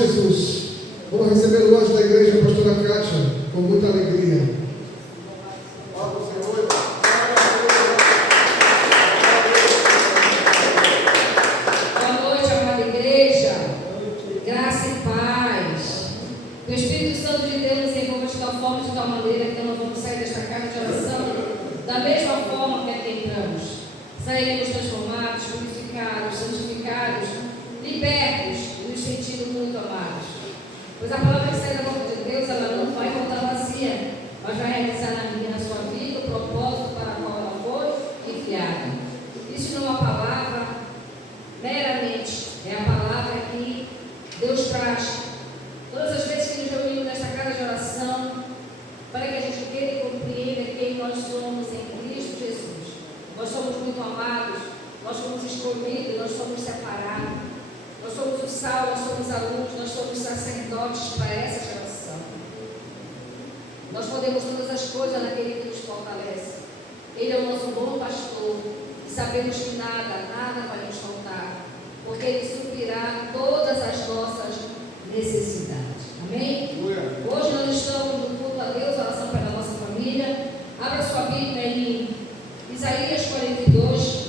Jesus. Vamos receber o anjo da igreja, a pastora Kátia, com muita alegria. Boa noite, amada igreja. Graça e paz. Que o Espírito Santo de Deus nos envolva de tal forma, de tal maneira, que nós vamos sair desta casa de oração da mesma forma que aqui entramos. Sairemos transformados, purificados, santificados, libertos e nos sentindo muito amados. Pois a palavra que sai da boca de Deus, ela não vai voltar vazia, mas vai realizar na minha, na sua vida, o propósito para o qual ela foi enviada. Isso não é uma palavra meramente, é a palavra que Deus traz. Todas as vezes que nos reunimos nesta casa de oração, para que a gente entenda e compreenda quem nós somos em Cristo Jesus. Nós somos muito amados, nós somos escolhidos, nós somos separados. Nós somos o sal, nós somos a luz, nós somos sacerdotes para essa geração. Nós podemos todas as coisas naquele que nos fortalece. Ele é o nosso bom pastor e sabemos que nada vai nos faltar, porque Ele suprirá todas as nossas necessidades. Amém? Hoje nós estamos no culto a Deus, oração pela nossa família. Abra sua Bíblia em Isaías 42,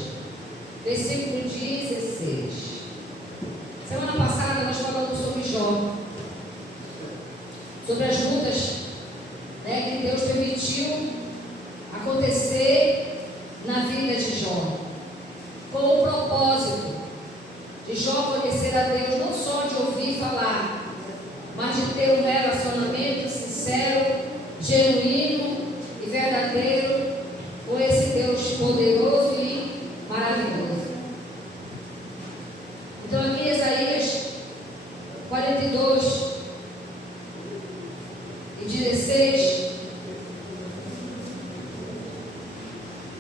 versículo 16. Semana passada nós falamos sobre Jó, sobre as lutas, que Deus permitiu acontecer na vida de Jó, com o propósito de Jó conhecer a Deus, não só de ouvir falar, mas de ter um relacionamento sincero, genuíno e verdadeiro com esse Deus poderoso e maravilhoso. Então aqui Isaías 42 e 16,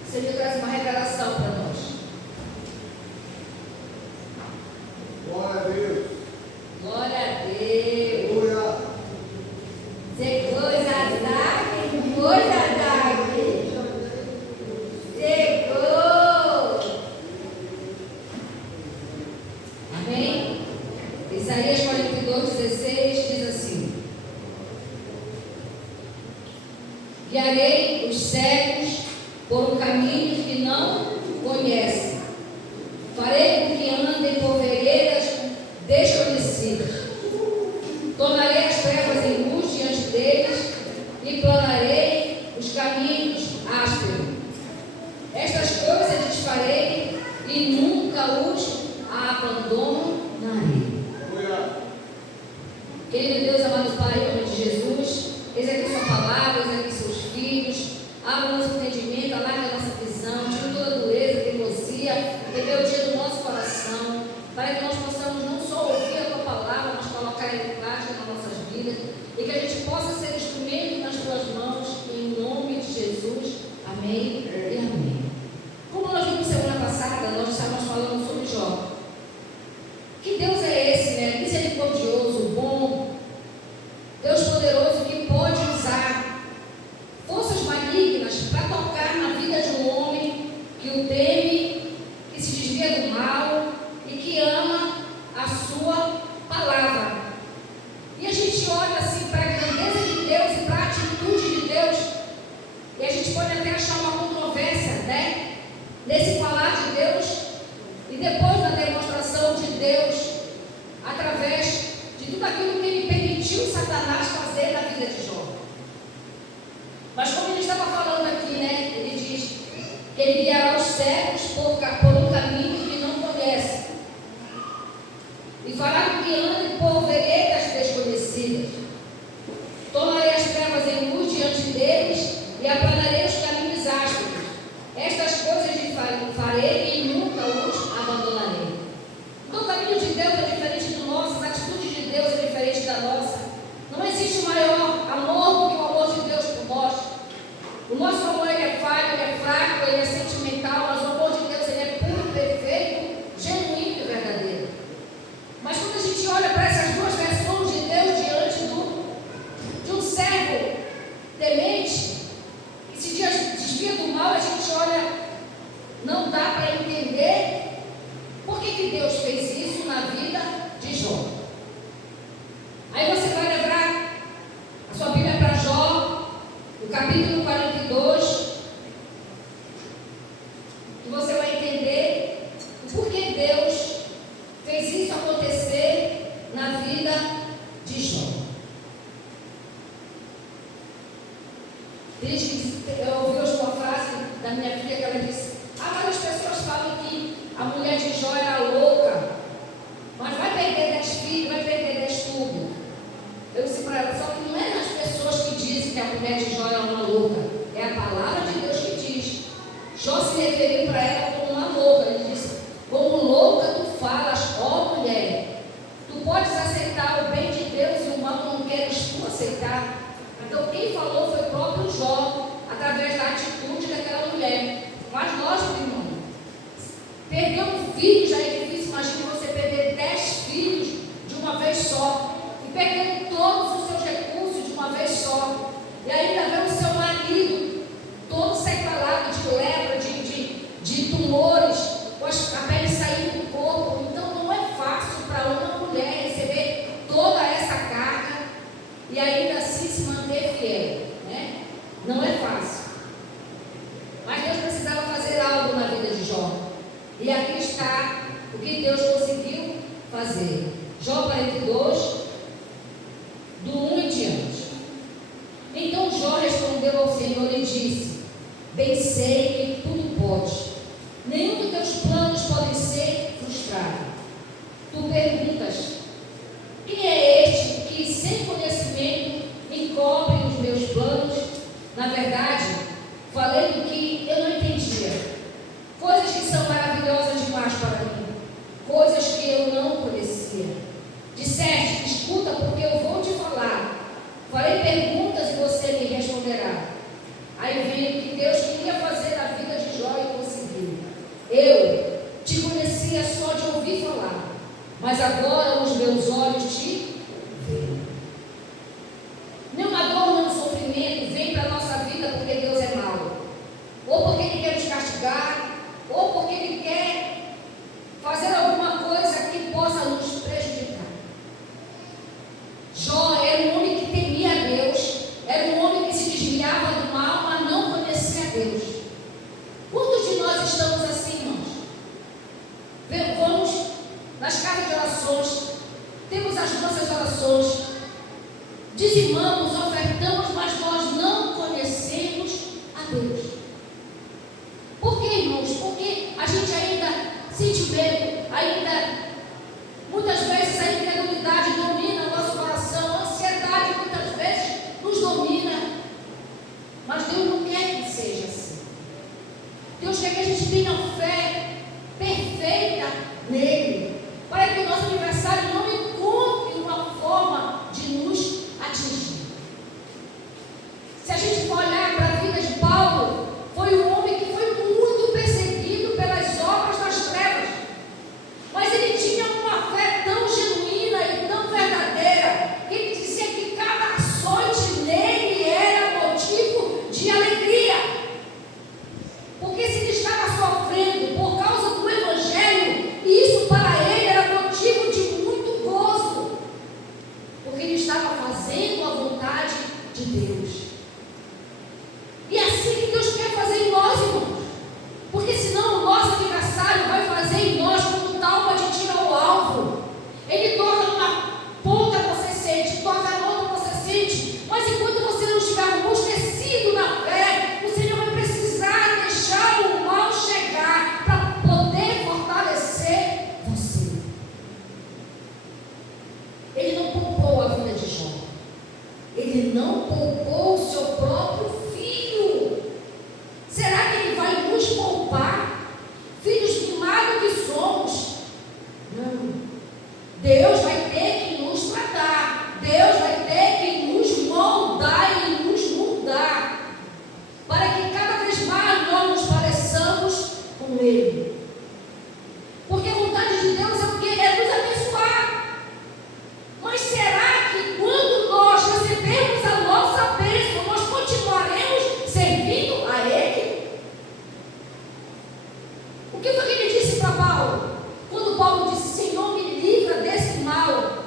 o Senhor traz uma revelação para nós. Glória a Deus. Glória a Deus. Glória. Ser coisa da coisa da chegou. Amém? Isaías 42, 16 diz assim: guiarei os cegos por um caminho que não conhecem, farei com que andem por veredas desconhecidas, tornarei as trevas em luz diante deles e planarei os caminhos ásperos. Estas coisas lhes farei e nunca os abandonarei. Querido Deus, amado Pai, em nome de Jesus, eis aqui sua palavra, eis aqui seus filhos. Abra o nosso entendimento, alarga a nossa visão, tira toda a dureza, teimosia, rebeldia do nosso coração, para que nós possamos não só ouvir a tua palavra, mas colocar ela em prática nas nossas vidas, e que a gente possa ser instrumento nas tuas mãos, em nome de Jesus. Amém e amém. Como nós vimos semana passada, nós estávamos falando sobre Jó. Que Deus é esse, misericordioso, bom, Deus poderoso, que pode usar forças malignas para tocar na vida de um homem que o teme, que se desvia do mal e que ama a sua palavra. E a gente olha assim para a grandeza de Deus e para a atitude de Deus, e a gente pode até achar uma controvérsia, nesse falar de Deus e depois da demonstração de Deus através de tudo aquilo que Ele permitiu Satanás fazer na vida de Jó. Mas como ele estava falando aqui, ele diz que ele guiará os cegos por um caminho que não conhece e fará com que andem por veredas desconhecidas. Tornarei as trevas em luz diante deles e aplanarei os caminhos ásperos. Estas coisas lhe farei e nunca os abandonarei. Então o caminho de Deus é diferente do nosso, a atitude de Deus é diferente da nossa. Não existe maior amor do que o amor de Deus por nós. O nosso amor ele é falho, ele é fraco, ele é sentimental, mas o amor filhos, vai perder 10 tudo. Eu disse para ela, só que não é as pessoas que dizem que a mulher de Jó é uma louca. É a palavra de Deus que diz. Jó se referiu para ela como uma louca. Ele disse, como louca tu falas, ó mulher. Tu podes aceitar o bem de Deus e o mal não queres tu aceitar. Então quem falou foi o próprio Jó, através da atitude daquela mulher. Mas lógico, irmão, perder um filho já é difícil. Imagine você perder 10 filhos de uma vez só. E perder todos os seus recursos de uma vez só. E ainda ver o seu marido todo sequelado de lepra, de tumores, com a pele saindo do corpo. Então não é fácil para uma mulher receber toda essa carga e ainda assim se manter fiel, né? Não é fácil. Mas Deus precisava fazer algo na vida de Jó. E aqui está o que Deus conseguiu fazer. Jó 42, do 1 em diante. Então Jó respondeu ao Senhor e disse, bem sei que tudo pode. Nenhum dos teus planos pode ser frustrado. Tu perguntas, quem é este que sem conhecimento encobre os meus planos? Na verdade, falei do que eu não entendia. Coisas que são maravilhosas demais para mim. Coisas que eu não conhecia. Disseste, escuta porque eu vou te falar. Farei perguntas e você me responderá. Aí vem o que Deus queria fazer na vida de Jó e conseguiu. Eu te conhecia só de ouvir falar, mas agora os meus olhos te veem. Nenhuma dor, nenhum sofrimento vem para a nossa vida porque Deus é mau. Ou porque Ele quer nos castigar, ou porque Ele quer fazer alguma coisa que possa nos prejudicar. Jó era um homem que temia a Deus, era um homem que se desviava do mal, mas não conhecia a Deus. Quantos de nós estamos assim, irmãos? Vamos nas casas de orações, temos as nossas orações, dizimamos, ofertamos, mas nós não conhecemos a Deus. Por quê, irmãos? Porque a gente ainda sente medo, muitas vezes a incredulidade domina o nosso coração, a ansiedade muitas vezes nos domina, mas Deus não quer que seja assim. Deus quer que a gente tenha fé perfeita nele, para que o nosso aniversário não encontre uma forma de nos atingir. Se a gente for olhar para a vida de Paulo, foi um homem que foi muito perseguido pelas obras das trevas, mas ele tinha uma fé tão genuína e tão verdadeira, que ele dizia que cada açoite nele era motivo de alegria, porque se ele estava sofrendo por causa do Evangelho, isso para ele era motivo de muito gozo, porque ele estava fazendo a vontade de Deus. E é assim que Deus quer fazer em nós, irmãos, porque senão o nosso aniversário vai fazer em nós quando talma de tiro ao alvo. Ele toca numa ponta, você sente, toca na outra, você sente, mas enquanto você não estiver robustecido na fé, o Senhor vai precisar deixar o mal chegar para poder fortalecer você. Ele não poupou a vida de Jó. Ele não poupou o seu próprio filho. Será que Ele vai nos poupar? Filhos mimados que somos? Não. Deus vai ter que nos tratar. Deus vai ter que nos moldar e nos mudar, para que cada vez mais nós nos pareçamos com Ele. Porque a vontade de Deus é o quê? É nos abençoar. Mas será que quando nós recebermos a nossa bênção, nós continuaremos servindo a Ele? O que foi que Ele disse para Paulo? Quando Paulo disse, Senhor, me livra desse mal.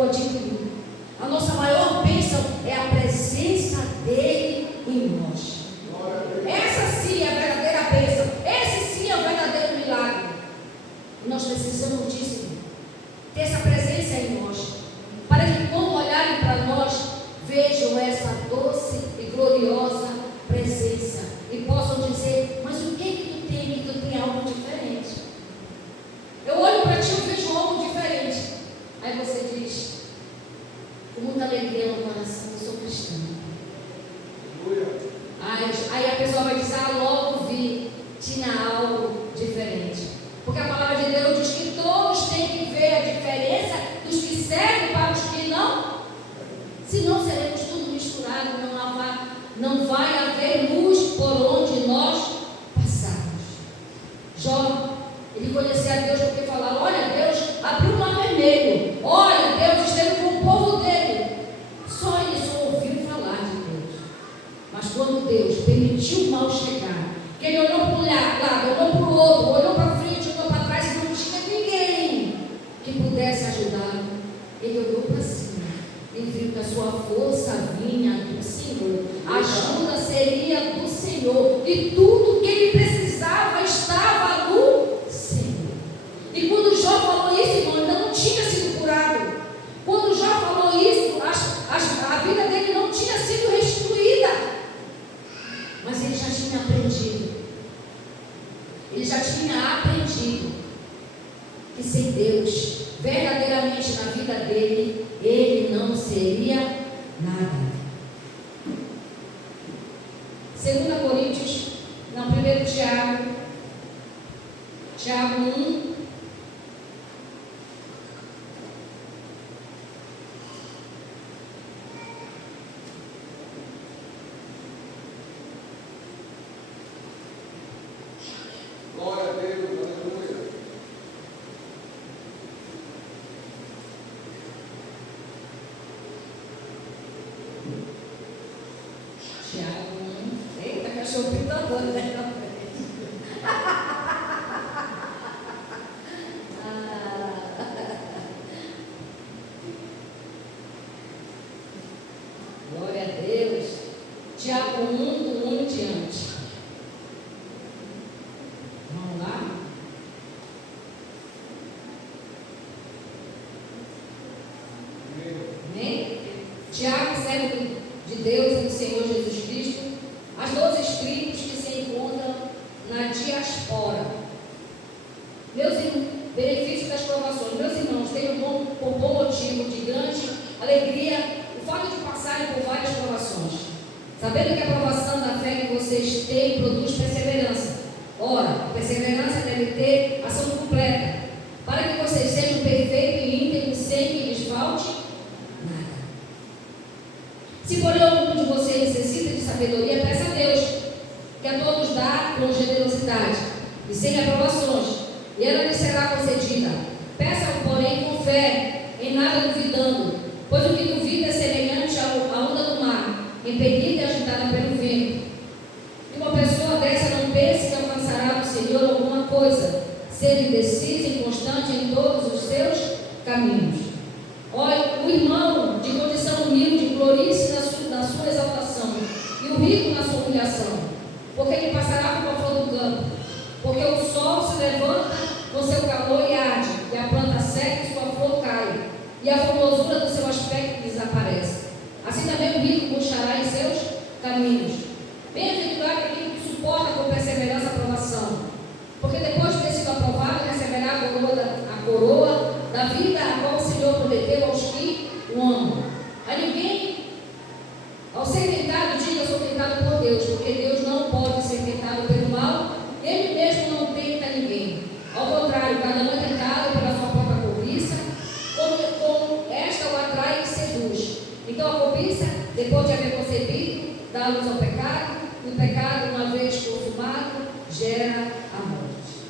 ou adquirir. A nossa maior bênção é a presença dele em nós. Essa sim é a verdadeira bênção. Esse sim é o verdadeiro milagre. E nós precisamos disso, ter essa presença em nós, para que quando olharem para nós, vejam essa doce e gloriosa presença e possam dizer: mas o que tu tem? Que tu tem algo diferente. Eu olho para ti e vejo algo diferente. Aí você diz, com muita alegria no coração: eu sou cristã. Aí a pessoa vai dizer: ah, logo vi, tinha algo diferente. Porque a palavra de Deus diz que todos têm que ver a diferença dos que servem para os que não. Senão seremos tudo misturado, não vai haver luz por onde nós passarmos. Jó, ele conhecia a Deus porque falava: olha, Deus abriu o mar vermelho, olha, Deus esteve com o povo dele. Ele só ouviu falar de Deus. Mas quando Deus permitiu o mal chegar, que ele olhou para um lado, olhou para o outro, olhou para frente, olhou para trás, e não tinha ninguém que pudesse ajudá-lo, ele olhou para cima e viu que a sua força vinha do Senhor, a ajuda seria do Senhor, e tudo que ele precisava estava no Senhor. E quando Jó falou isso, irmão, ainda não tinha sido curado. Quando Jó falou isso, a vida dele não tinha sido restituída, mas ele já tinha aprendido. Ele já tinha aprendido que sem Deus, verdadeiramente na vida dele, ele não seria nada. 2 Coríntios, não, 1 Tiago 1. Glória a Deus, aleluia. Tiago 1. Eita, cachorro pintador, né? Glória a Deus. Tiago 1, do 1 em diante. Vamos lá? Amém? Tiago, servo de Deus e do Senhor Jesus Cristo, as 12 escritos que se encontram na diaspora. Benefício das provações. Meus irmãos, tenham por bom motivo de grande alegria o fato de passarem por várias provações, sabendo que a provação da fé que vocês têm produz perseverança. Ora, a perseverança deve ter ação completa, para que vocês sejam perfeitos e íntegros, sem que lhes falte nada. Se porém algum de vocês necessita de sabedoria, peça a Deus, que a todos dá com generosidade e sem aprovações, e ela lhe será concedida. Peça-o, porém, com fé, em nada duvidando, pois o que duvida é semelhante à onda do mar, impelida e agitada pelo vento. E uma pessoa dessa não pense que alcançará do Senhor alguma coisa, sendo indecisa e inconstante em todos os seus caminhos. Olha, o irmão de condição humilde glorie-se na sua exaltação, e o rico na sua humilhação, porque ele passará como a flor do campo. Porque o sol se levanta com seu calor e arde, e a planta seca e sua flor cai, e a formosura do seu aspecto desaparece. Assim também o rico murchará em seus caminhos. Bem-aventurado aquele que suporta com perseverança a provação, porque depois de ter sido aprovado, receberá a coroa da vida, a qual o Senhor prometeu aos que o amam. A ninguém, ao ser tentado, diga: sou tentado por Deus, porque Deus não pode ser tentado pelo mal, ele mesmo não tenta ninguém. Ao contrário, cada um é tentado pela sua própria cobiça, como esta o atrai e seduz. Então a cobiça, depois de haver concebido, dá luz ao pecado, e o pecado, uma vez consumado, gera a morte.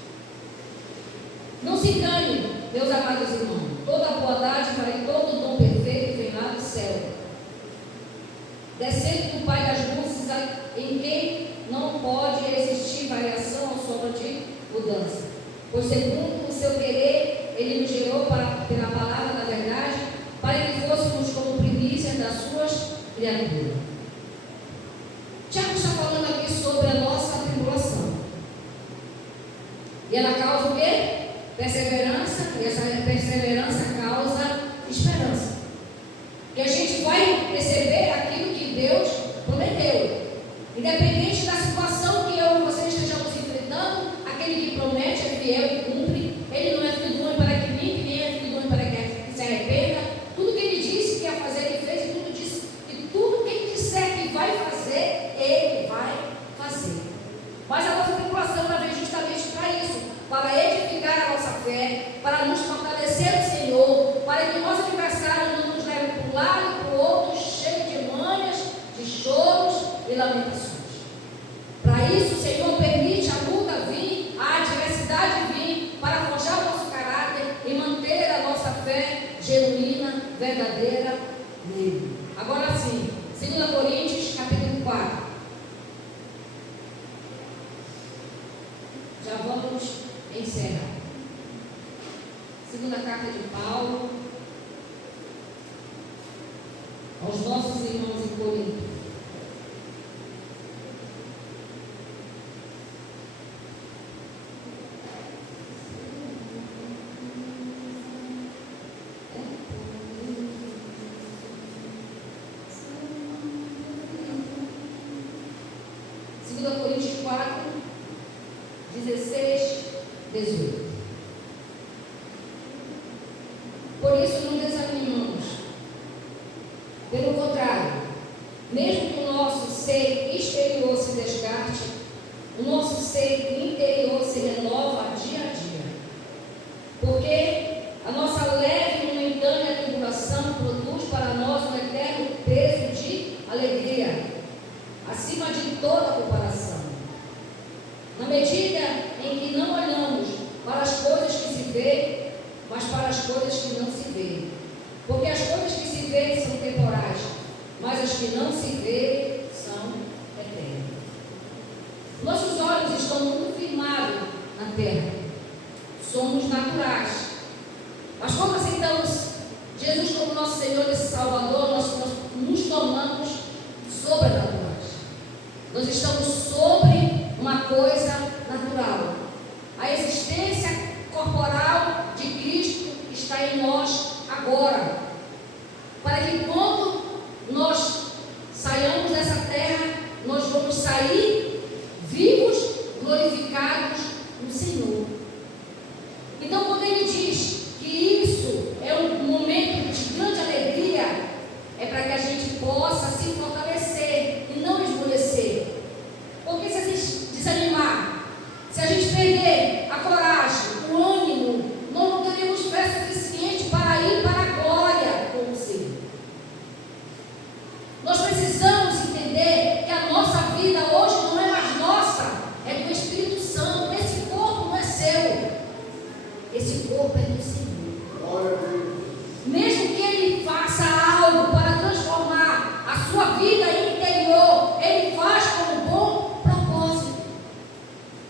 Não se engane, meus amados irmãos, toda a boa dádiva e todo o dom perfeito vem lá do céu, descendo do Pai das luzes, em quem não pode existir variação ou sombra de mudança. Pois segundo o seu querer, ele nos gerou pela palavra da verdade, para que criatura. Tiago está falando aqui sobre a nossa tribulação. E ela causa o quê? Perseverança, e essa perseverança causa esperança. Que a gente vai receber aquilo que Deus prometeu. Independente da situação que eu e você estejamos enfrentando, aquele que promete é fiel e cumpre. Ele não é filho do homem para que minta, nem é filho do homem para que se arrependa. Tudo que ele disse que ia fazer, ele fez, e tudo que ele disser que vai fazer, ele vai fazer. Mas a nossa tribulação ela vem justamente para isso, para edificar a nossa fé, para nos fortalecer no Senhor, para que o nosso adversário não nos leve para um lado e para o outro, cheio de manhas, de choros e lamentações. Para isso, o Senhor permite a luta vir, a adversidade vir, para forjar o nosso caráter e manter a nossa fé genuína, verdadeira nele. Agora sim, 2 Coríntios, capítulo 4. Já vamos encerrar. Segunda carta de Paulo aos nossos irmãos em Corinto. Coríntios 4, 16, 18. Por isso não desanimamos. Pelo contrário, mesmo que o nosso ser exterior se descarte, o nosso ser interior se renova dia a dia. Porque a nossa leve e momentânea tribulação produz para nós um eterno peso de alegria, acima de toda comparação. Na medida em que não olhamos para as coisas que se vê, mas para as coisas que não se vê. Porque as coisas que se vê são temporais, mas as que não se vê são eternas. Nossos olhos estão muito firmados na terra. Somos naturais. Mas quando aceitamos Jesus como nosso Senhor e Salvador, nós nos tornamos sobrenaturais. Nós estamos sobre uma coisa natural. A existência corporal de Cristo está em nós agora. Para que quando nós saiamos dessa terra, nós vamos sair vivos, glorificados no Senhor. Então, quando ele diz que isso é um momento de grande alegria, é para que a gente possa se fortalecer e não esmorecer. Porque se a gente desanimar, se a gente perder a coragem, o ânimo, nós não teremos fé suficiente para ir para a glória com o Senhor. Nós precisamos entender que a nossa vida hoje não é mais nossa, é do Espírito Santo. Esse corpo não é seu, esse corpo é do Senhor. Glória a Deus. Mesmo que ele faça algo para transformar a sua vida interior, ele faz com um bom propósito,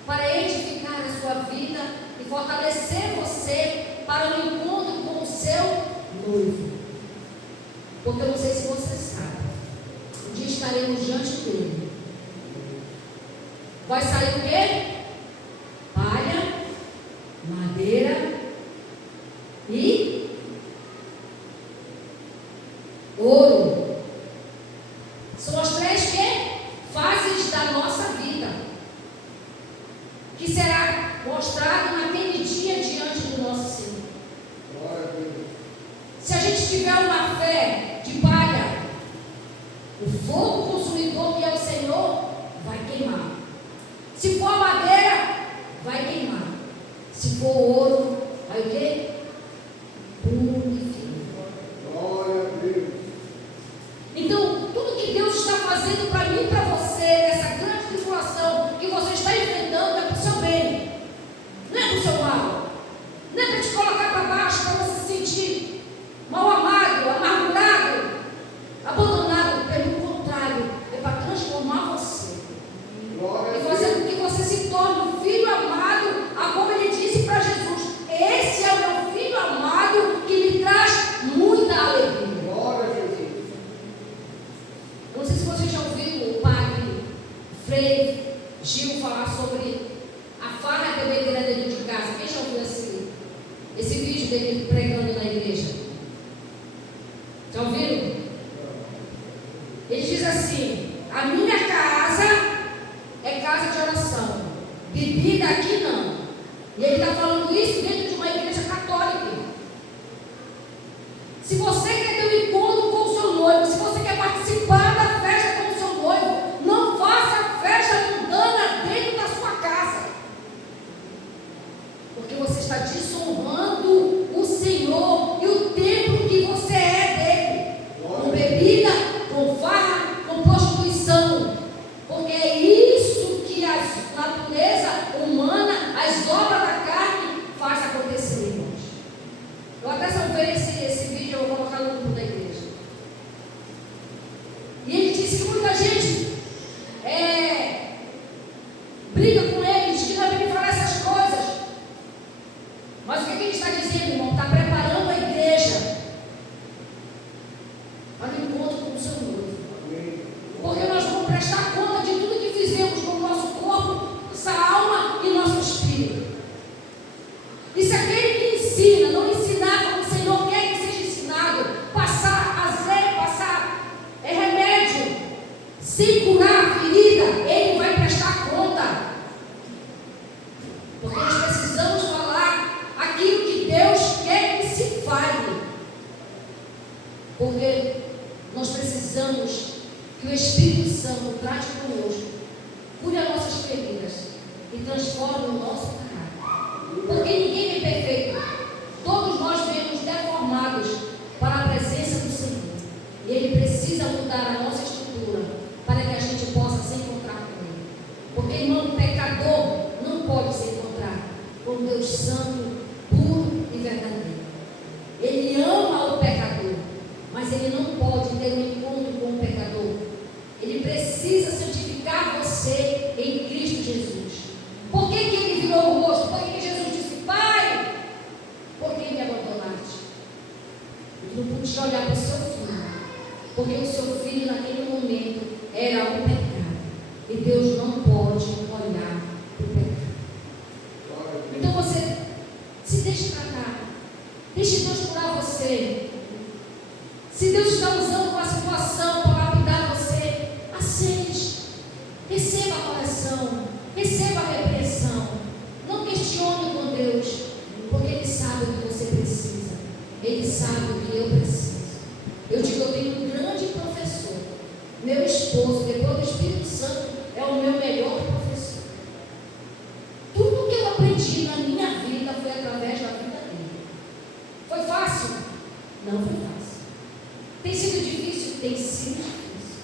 para edificar a sua vida e fortalecer você para o encontro com o seu noivo. Porque eu não sei se você sabe, um dia estaremos diante dele. Vai sair o quê? Palha, madeira e ouro. São as três fases da nossa vida, que será mostrado naquele dia diante do nosso Senhor. Glória a Deus. Se a gente tiver uma fé de palha, o fogo consumidor que é o Senhor vai queimar. Se for madeira, vai queimar. Se for ouro, vai o quê? Purificar. Glória a Deus. Então, tudo que Deus está fazendo para mim e para você, essa grande tribulação que você está enfrentando, é para o seu bem, não é para o seu mal, não é para te colocar para baixo, para você se sentir mal amado, amargurado, abandonado. Pelo contrário, é para transformar você Glória e a fazer Deus. com que você se torne um filho amado, como ele disse para Jesus: esse é o meu filho amado que me Se você quer ter um encontro com o seu noivo, se você quer participar da festa com o seu noivo, não faça festa mundana dentro da sua casa. Porque você está desonrando o Senhor e o templo que você é dele. Com bebida, com farra, com prostituição. Porque é isso que a natureza humana, as obras da carne, faz acontecer, irmãos. Eu até salvei esse vídeo, eu vou colocar no grupo da igreja. E ele disse que muita gente briga com eles, que não é para falar essas coisas. Mas o que ele está dizendo, irmão? Está preparando a igreja para o encontro com o seu noivo. Porque nós vamos prestar conta de tudo que fizemos com o nosso corpo, nossa alma e nosso espírito. E se aquele que ensina não ensinar como o Senhor quer que seja ensinado, passar azeite, passar remédio, sem curar a ferida, ele vai prestar conta. Porque nós precisamos falar aquilo que Deus quer que se fale. Porque nós precisamos que o Espírito Santo trate conosco, cure as nossas feridas e transforme o nosso caráter. Porque ninguém é perfeito. Todos nós vemos deformados para a presença do Senhor. E Ele precisa mudar a nossa estrutura para que a gente possa se encontrar com Ele. Porque, irmão, o pecador não pode se encontrar com Deus santo, puro e verdadeiro. Ele ama o pecador, mas ele não pode ter um encontro com o pecador. Ele precisa santificar você em Cristo Jesus. Por que ele virou o rosto? Por que Jesus disse: Pai, por que me abandonaste? Ele não podia olhar para o seu filho, porque o seu filho naquele momento era o pecado. E Deus não pode olhar para o pecado. Então você se deixe tratar. Deixe Deus curar você. Se Deus está usando uma situação para lapidar você, aceite. Receba a correção. Receba a repreensão. Não questione com Deus, porque Ele sabe o que você precisa. Ele sabe o que eu preciso. Eu digo, eu tenho um grande professor. Meu esposo, depois do Espírito Santo, é o meu melhor professor. Tudo que eu aprendi na minha vida foi através da vida dele. Foi fácil? Não foi fácil. Tem sido difícil? Tem sido difícil.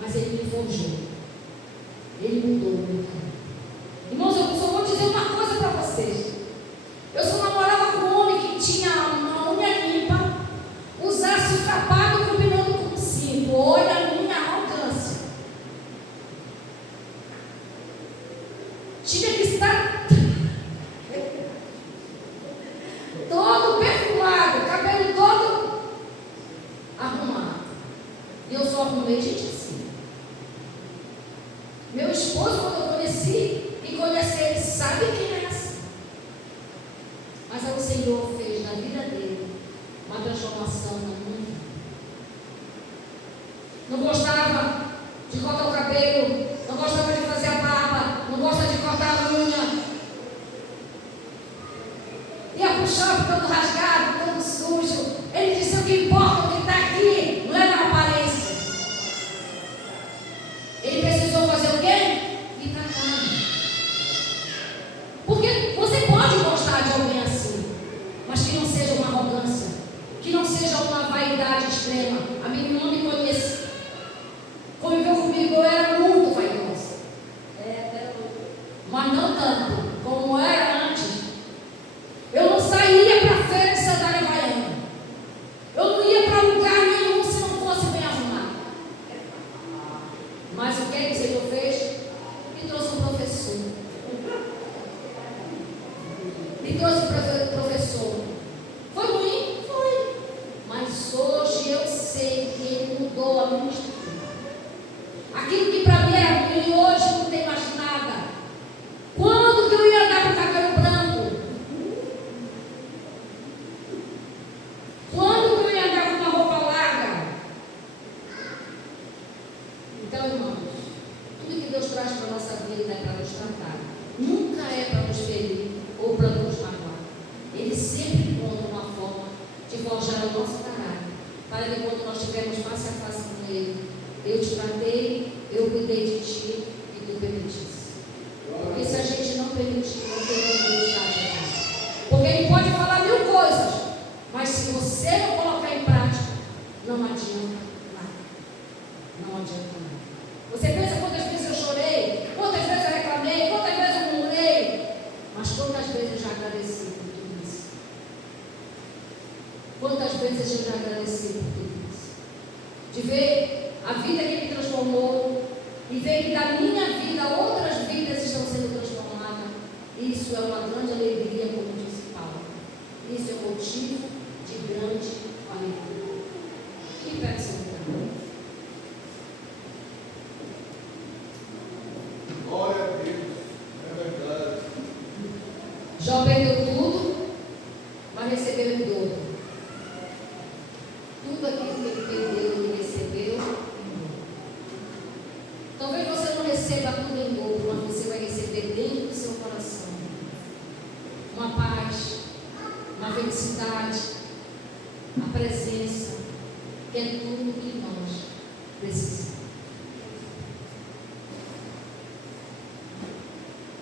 Mas ele me forjou. Ele mudou o meu caráter. Irmãos, eu só vou dizer uma coisa para vocês. Eu só namorava com um homem que tinha uma unha limpa, usasse o sapato combinando com o cinto. Olha a minha arrogância. Tinha que estar todo perfumado, cabelo todo arrumado. E eu só arrumei gente assim. Meu esposo, quando eu conheci e conheci ele, sabe quem é assim. Mas aí o Senhor fez na vida dele uma transformação na minha vida. Não gostava de cortar o cabelo, não gostava de fazer a barba, não gosta de cortar a unha. Ia para o shopping todo rasgado, todo sujo. Ele disse: o que importa, o que está aqui não é na aparência. Ele precisou fazer o quê? Ir tratar. Porque você pode gostar de alguém assim, mas que não seja uma arrogância, que não seja uma vaidade extrema. A minha irmã me conhece, conviveu comigo, eu era muito vaidosa. Mas não tanto como era antes. Eu não saía para a feira de sandália havaiana. Eu não ia para lugar nenhum se não fosse bem arrumado. Mas o que é que o Senhor fez? Me trouxe um professor. Me trouxe um professor. Foi ruim? Foi. Mas hoje eu sei que ele mudou a minha estrutura. Aquilo que para mim era ruim, hoje não tem mais nada. Quando que eu ia andar com o cabelo branco? Quando que eu ia andar com uma roupa larga? Então, irmãos, tudo que Deus traz para a nossa vida é para nos tratar. Nunca é para nos ferir ou para nos magoar. Ele sempre encontra uma forma de forjar o nosso caráter, para que quando nós estivermos face a face com Ele, eu te tratei, eu cuidei de ti e tu permitisse. Porque se a gente não permitir, não tem como estar aqui. Porque Ele pode falar 1000 coisas, mas se você não colocar em prática, não adianta nada. Não adianta nada. Você pensa quantas vezes eu chorei, quantas vezes eu reclamei, quantas vezes eu murmurei, mas quantas vezes eu já agradeci por tudo isso? Quantas vezes eu já agradeci por tudo isso? De ver a vida que me transformou e ver que da minha vida outras vidas estão sendo transformadas. Isso é uma grande alegria, como disse Paulo. Isso é motivo de grande alegria. Que peça Glória a Deus, é verdade. Jó perdeu tudo, mas recebeu em dobro. Tudo aquilo que ele perdeu, ele recebeu. Talvez você não receba tudo em dobro, mas você vai receber dentro do seu coração uma paz, uma felicidade, a presença, que é tudo que nós precisamos.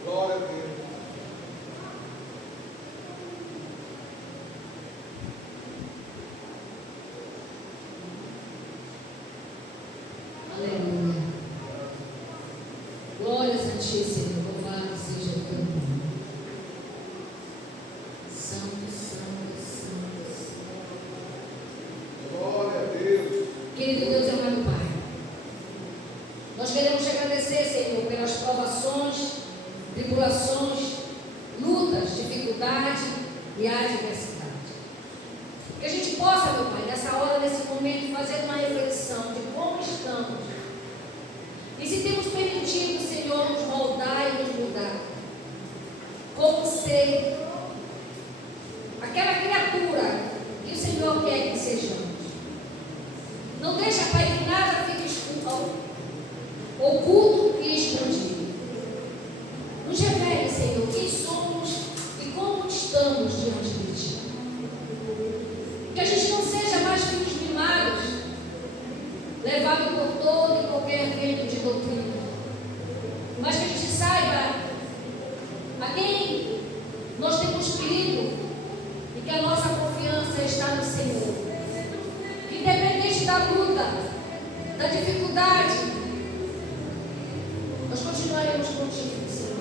Glória a Deus. Aleluia. Glórias a ti, Senhor. Louvado seja o teu nome. Santo, santo, santo. Glória a Deus. Querido Deus e amado Pai, nós queremos te agradecer, Senhor, pelas provações, tribulações, lutas, dificuldade e adversidade. Que a gente possa, meu Pai, nessa hora, nesse momento, fazer uma reflexão de como estamos. E se temos permitido, Senhor, nos moldar e nos mudar. Como ser aquela criatura que o Senhor quer que sejamos. Não deixa, Pai, que nada fique oculto e escondido. Nos revele, Senhor, quem somos e como estamos diante de Ti. Que a gente não seja mais filhos mimados, levados por todo e qualquer vento de doutrina, mas que a gente saiba a quem nós temos crido e que a nossa confiança está no Senhor. Que independente da luta, da dificuldade, nós continuaremos contigo, Senhor.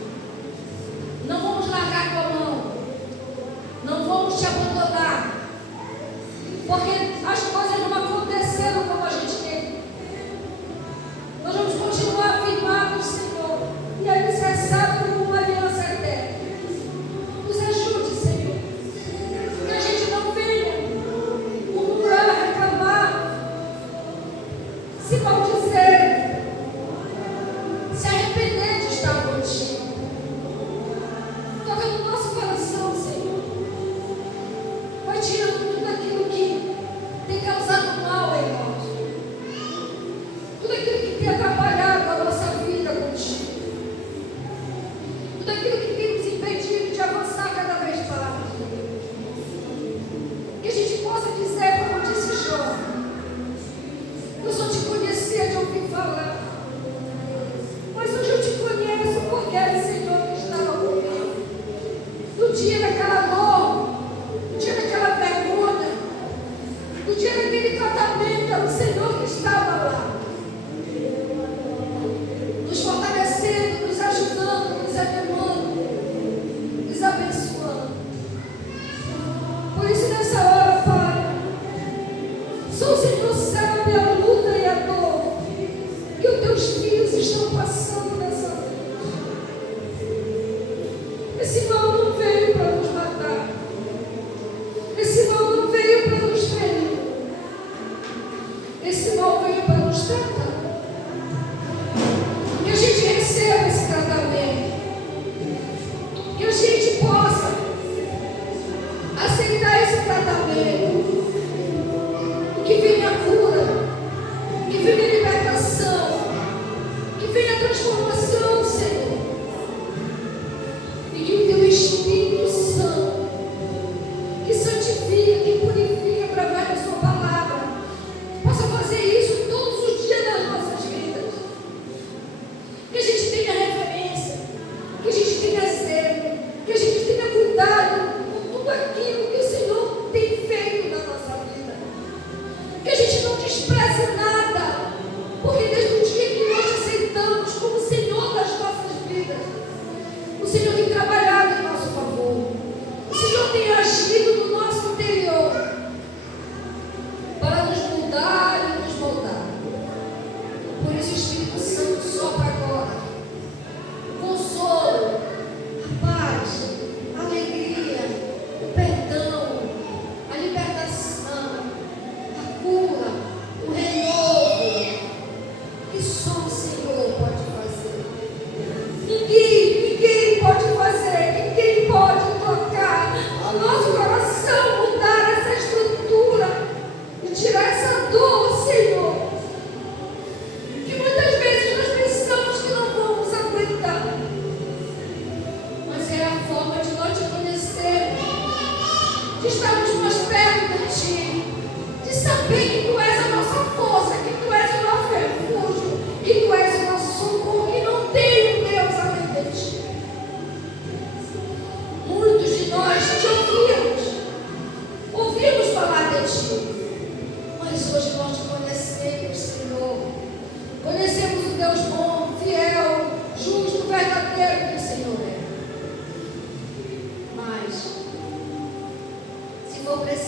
Não vamos largar tua mão, não vamos te abandonar, porque as coisas não aconteceram como a gente quer. Nós vamos continuar firmados, Senhor, e alicerçados como uma aliança eterna. Nos ajude, Senhor, que a gente não venha murmurar, reclamar, se maldizer, se arrepender de estar contigo. Toca no nosso coração, Senhor. Vai tirando tudo aquilo que tem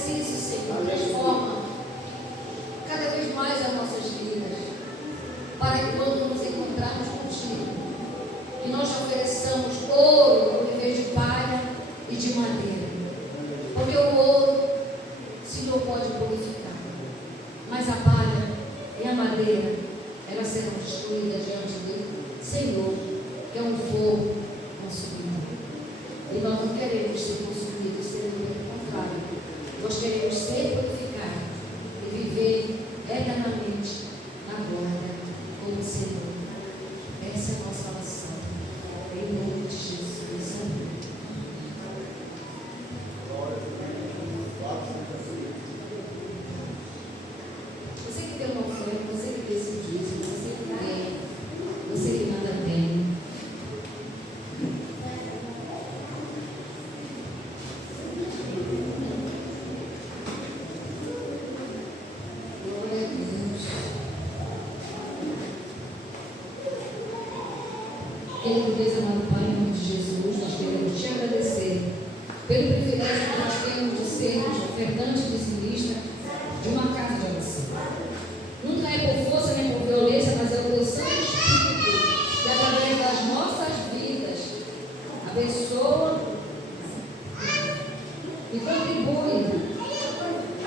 exercício, Senhor, transforma cada vez mais as nossas vidas, para que quando nos encontrarmos contigo, que nós te ofereçamos ouro em vez de palha e de madeira. Porque o ouro, Senhor, pode purificar, mas a palha e a madeira, elas serão destruídas diante do Senhor, que é um fogo consumidor. E nós não queremos ser consumidos, ser pelo contrário. Nós queremos ser purificados e viver eternamente na glória com o Senhor. Essa é a nossa oração. Em nome de Jesus. Amém. Você que tem uma oferta, você que decidiu, você que tem, você que nada tem. Querido Deus, amado Pai, em nome de Jesus, nós queremos te agradecer pelo privilégio que nós temos de sermos ofertantes dizimistas de uma casa de oração. Nunca é por força nem por violência, mas é o teu Santo Espírito que, através das nossas vidas, abençoa e contribui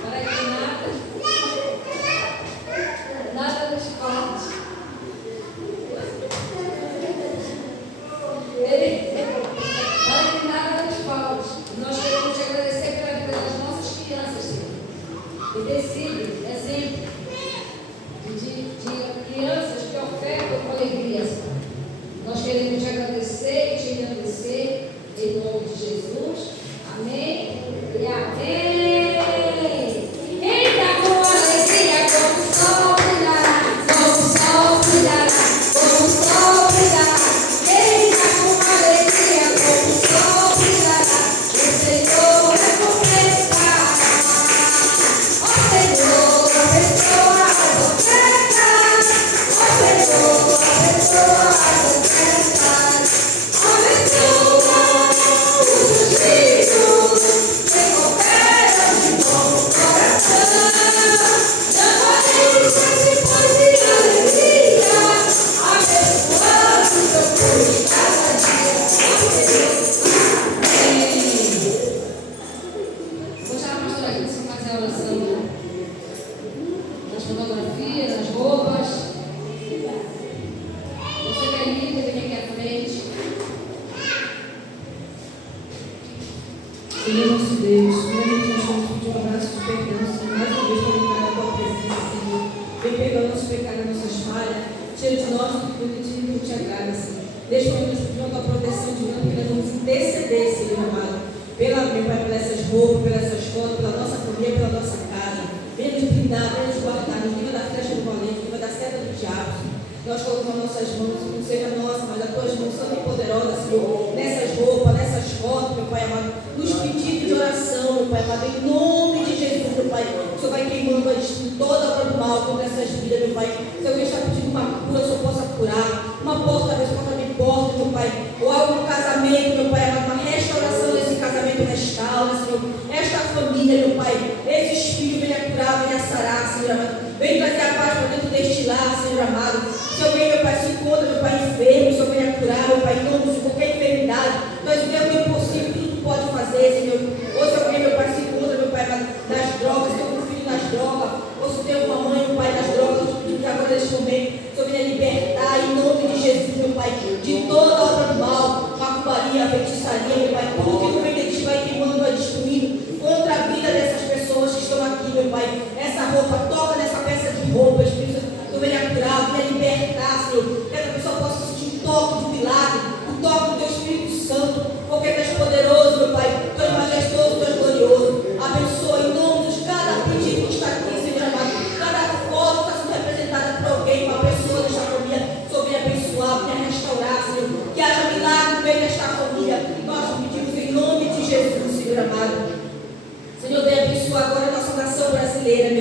para que nada nos falte. Para que nada nos falte. Nós queremos te agradecer pela vida das nossas crianças, Senhor. E ter sido exemplo de crianças que ofertam com alegria, Senhor. Nós queremos te agradecer e te agradecer em nome de Jesus. Amém e amém. Eita, com alegria, como o sol brilhará, como o sol brilhará, como o sol brilhará. Eita, com alegria, como o sol brilhará, o Senhor recompensará. Ó Senhor, abençoa as ofertas. Ó Senhor, abençoa as ofertas. Abençoa os filhos que cooperam de bom coração. Dando alívio e paz e alegria, abençoando o teu povo cada dia. Amém. Vou chamar a pastora aqui para fazer a oração das fotografias, das roupas. Você que é líder, vem aqui à frente. Senhor nosso Deus, primeiramente nós vamos pedir um abraço de perdão, Senhor, mais uma vez para entrar na tua presença, Senhor. Vem perdoar nossos pecados, nossas falhas, tira de nós o que não te agrada, Senhor. Neste momento nós pedimos a tua proteção divina, porque nós vamos interceder, Senhor amado, meu Pai, pelas essas roupas, pelas essas fotos, pela nossa família, pela nossa casa. Venha nos blindar, venha nos guardar, nos livra da flecha do valente, livra da seta do diabo, Senhor. Nós colocamos nossas mãos, que não seja nossa, mas as tuas mãos são bem poderosas, Senhor, nessas roupas, nessas fotos, meu Pai amado, nos pedidos de oração, meu Pai amado, em nome de Jesus, meu Pai. O Senhor vai queimando a destruir toda a obra do mal contra essas vidas, meu Pai. Se alguém está pedindo uma cura, o Senhor possa curar, uma porta, talvez possa abrir porta, meu Pai, ou algo no casamento, meu Pai amado, uma restauração desse casamento, restaura, Senhor, esta família, meu Pai, esses filhos, venha curar, venha sarar, Senhor amado. Vem trazer a paz para dentro deste lar, Senhor amado. Se alguém, meu Pai, se encontra, meu Pai, enfermo, o Senhor venha curar, meu Pai, em nome de qualquer enfermidade. Nós vemos o impossível, tudo tu pode fazer, Senhor. Ou se alguém, meu Pai, se encontra, meu Pai, nas drogas, se tem um filho nas drogas, ou se tem uma mãe, meu Pai, nas drogas, que agora neste momento, o Senhor venha libertar, em nome de Jesus, meu Pai, de toda obra do mal, macumbaria, feitiçaria, meu Pai, tudo que não vem de ti vai queimando, vai destruindo contra a vida dessas pessoas que estão aqui, meu Pai. Essa roupa, toca nessa peça de roupa, Espírito Santo, tu venha curar, venha libertar, Senhor, que essa pessoa possa sentir um toque de milagre, o toque do teu Espírito Santo, porque tu és poderoso, meu Pai, tu és majestoso, tu és glorioso. Abençoa em nome de cada pedido que está aqui, Senhor amado, cada foto que está sendo representada por alguém, uma pessoa desta família, Senhor, venha abençoar, venha restaurar, Senhor, que haja milagre no meio desta família. Nós pedimos em nome de Jesus, Senhor amado. Senhor, venha abençoar agora a nossa nação brasileira,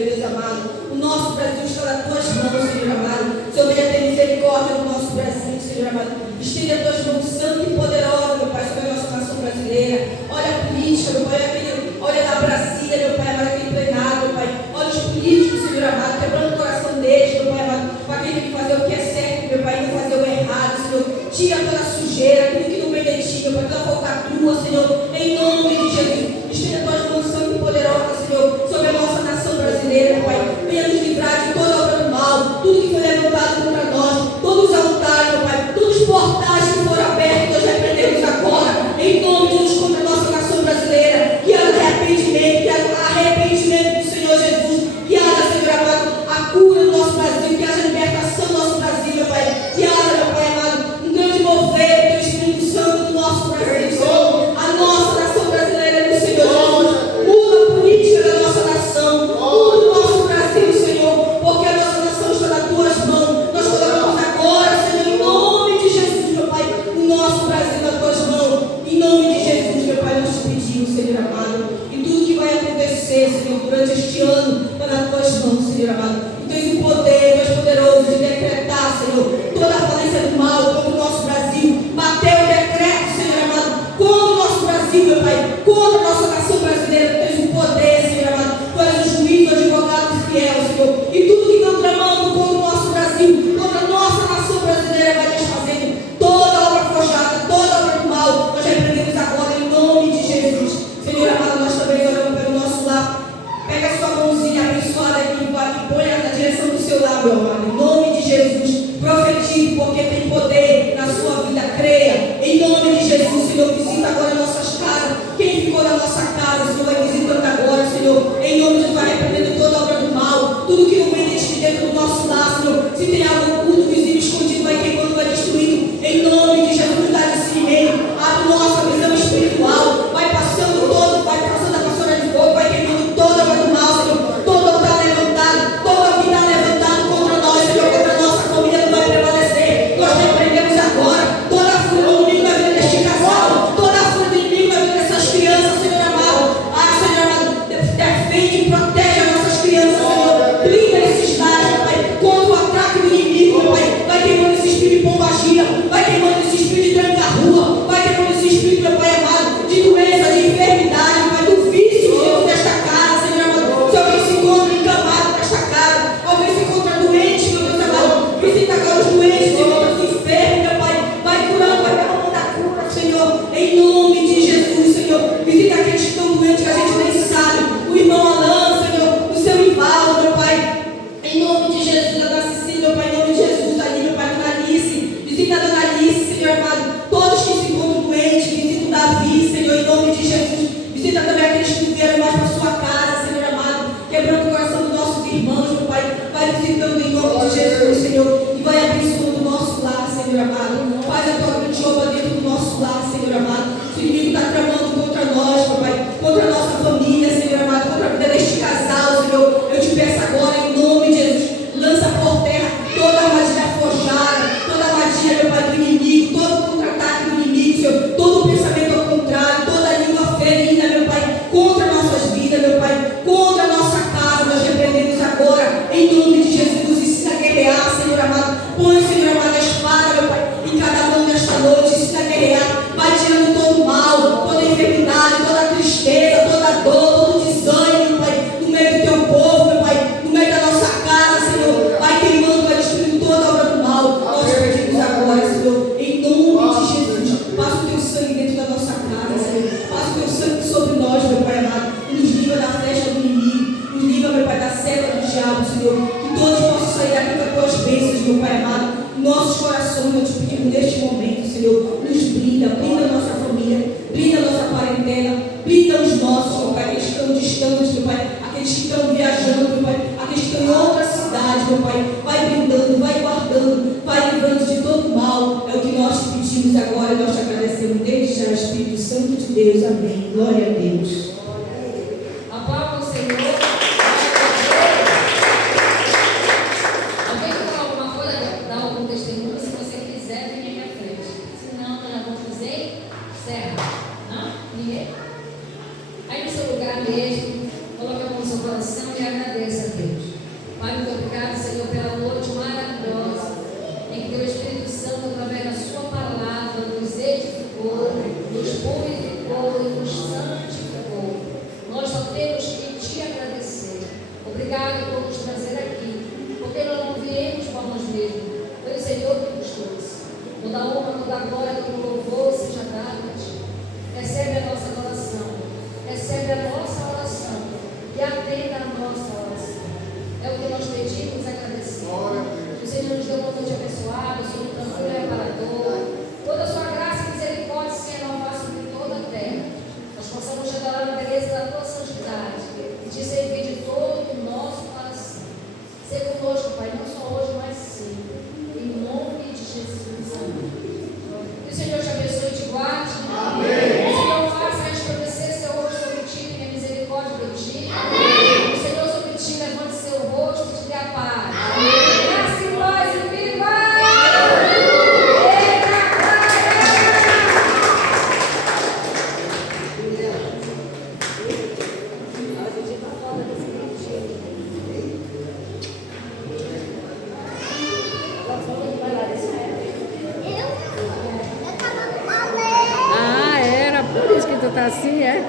Senhor, durante este ano, para as tuas mãos, Senhor amado. E tens o poder, tu és poderoso de decretar, Senhor, toda a falência do mal contra o nosso Brasil. Bateu o decreto, Senhor amado, contra o nosso Brasil, meu Pai, contra a nossa nação brasileira. Tu tens o poder, Senhor amado. Tu és o juiz, o advogado fiel, Senhor. E tudo que estão tramando contra o nosso Brasil, contra a nossa nação brasileira, vai desfazendo toda obra forjada, toda obra do mal. Nós repreendemos agora em nome de Jesus. Senhor amado, nós também oramos pelo nosso lar. Pega a sua mãozinha abençoada aqui e põe na direção do seu lar, meu amado. Em nome de Jesus, profetize, porque tem poder na sua vida, creia. Em nome de Jesus, Senhor, visita agora nossas casas. Quem ficou na nossa casa, Senhor, vai visitando agora, Senhor. Em nome de Jesus, vai repreendendo toda obra do mal. Tudo que não vem de dentro do nosso lar, Senhor. Se tem algo oculto, visível, escondido, vai queimando, vai destruindo. Em nome de Jesus, dá discernimento. Abre nossa visão espiritual. Vai passando todo, vai passando a vassoura de fogo, vai queimando toda obra do mal, Senhor. Todo altar levantado, toda vida levantada contra nós, Senhor, contra a nossa família não vai prevalecer. Nós repreendemos agora toda a fúria do inimigo na vida deste casal, toda a fúria do inimigo na vida dessas crianças, Senhor amado. Senhor amado, defende e protege as nossas crianças, Senhor. Blinda esses lares, meu Pai, contra o ataque do inimigo, meu Pai. Vai queimando esse espírito de pombagira, vai queimando esse espírito de tranca-rua, vai queimando esse espírito, meu Pai amado, de doença, de enfermidade, meu Pai, do vício, Senhor, desta casa, Senhor amado. Se alguém se encontra encamado nesta casa, alguém se encontra doente, meu Deus amado, visita agora os doentes, Senhor, os enfermos, meu Pai, vai curando, vai derramando a cura, Senhor, em nome de Jesus, Senhor. Visita aqueles que estão doentes que a gente nem sabe, o irmão Alan, Senhor, o seu Ivaldo, meu Pai, em nome de Jesus, a dona Cecília, meu Pai, em nome de Jesus, ali, meu Pai, a dona Alice, visita a dona Alice, Senhor amado, todos que se encontram doentes, visita o Davi, Senhor, em nome de Jesus, visita também aqueles que não vieram mais para sua casa, Senhor amado, quebrando o coração dos nossos irmãos, meu Pai, vai visitando em nome de Jesus, Senhor, e vai abençoando o nosso lar, Senhor amado, faz a tua grande obra dentro do nosso lar, Senhor amado. Se o inimigo está tramando contra nós, meu Pai, contra a nossa família, Senhor amado, contra a vida deste casal, Senhor, eu te peço agora, em nome de Jesus, lança por terra toda a armadilha forjada, toda a armadilha, meu Pai, do inimigo, todo o contra-ataque do inimigo, Senhor, todo o pensamento ao contrário, toda a língua ferida, meu Pai, contra nossas vidas, meu Pai, contra a nossa casa, nós repreendemos agora, em nome de Jesus, nos ensina a guerrear, Senhor amado, põe, Senhor amado, a espada, meu Pai, em cada mão nesta noite, ensina a guerrear, vai tirando todo o mal, toda a enfermidade, toda a tristeza, toda a dor, todo o desânimo, meu Pai, no meio do teu povo, meu Pai, no meio da nossa casa, Senhor, vai queimando, vai destruindo toda a obra do mal. Nós pedimos agora, Senhor, em nome de Jesus, passa o teu sangue dentro da nossa casa, Senhor, passa o teu sangue sobre nós, meu Pai amado, e nos livra da flecha do inimigo, nos livra, meu Pai, da seta do diabo, Senhor, que todos possam sair daqui com as tuas bênçãos, meu Pai amado, nossos corações, eu te pedimos neste momento, Senhor, nos blinda, blinda a nossa família, blinda a nossa parentela, blinda os nossos, meu Pai, aqueles que estão distantes, meu Pai, aqueles que estão viajando, meu Pai, aqueles que estão em outra cidade, meu Pai, vai blindando, vai guardando, vai livrando de todo mal, é o que nós te pedimos agora, e nós te agradecemos desde já, Espírito Santo de Deus, amém, glória a Deus. Aplauda o Senhor. Alguém quer falar alguma coisa, dar algum testemunho? Se você quiser, venha aqui à frente. Se não, nós já vamos fazer certo. Não? Ninguém? Aí no seu lugar mesmo, coloque a mão no seu coração e agradeça a Deus. Pai, muito obrigado, Senhor, pela noite maravilhosa em que teu Espírito Santo, através da sua palavra, nos edificou, nos purificou e nos santificou. Nós só temos que te agradecer. Obrigado por nos trazer aqui, porque nós não viemos por nós mesmos, foi o Senhor que nos trouxe. Toda honra, toda glória, todo louvor seja dado a ti. Recebe a nossa adoração, recebe a nossa oração e atenda a nossa oração. É o que nós pedimos e agradecemos. O Senhor nos deu uma noite abençoada, o Senhor tranquilo e reparador. Toda a sua graça e misericórdia se renovar sobre toda a terra. Nós possamos chegar lá na beleza da tua santidade e te servir de todo o nosso coração. Seja conosco, Pai, não só hoje, mas sempre. Em nome de Jesus. Amém. Que o Senhor te abençoe e te guarde. Amém. O Senhor faça resplandecer seu rosto sobre ti e a misericórdia por ti. Amém. O Senhor sobre ti levante seu rosto e te dê a paz. Amém. Graça e paz e viva! assim, é?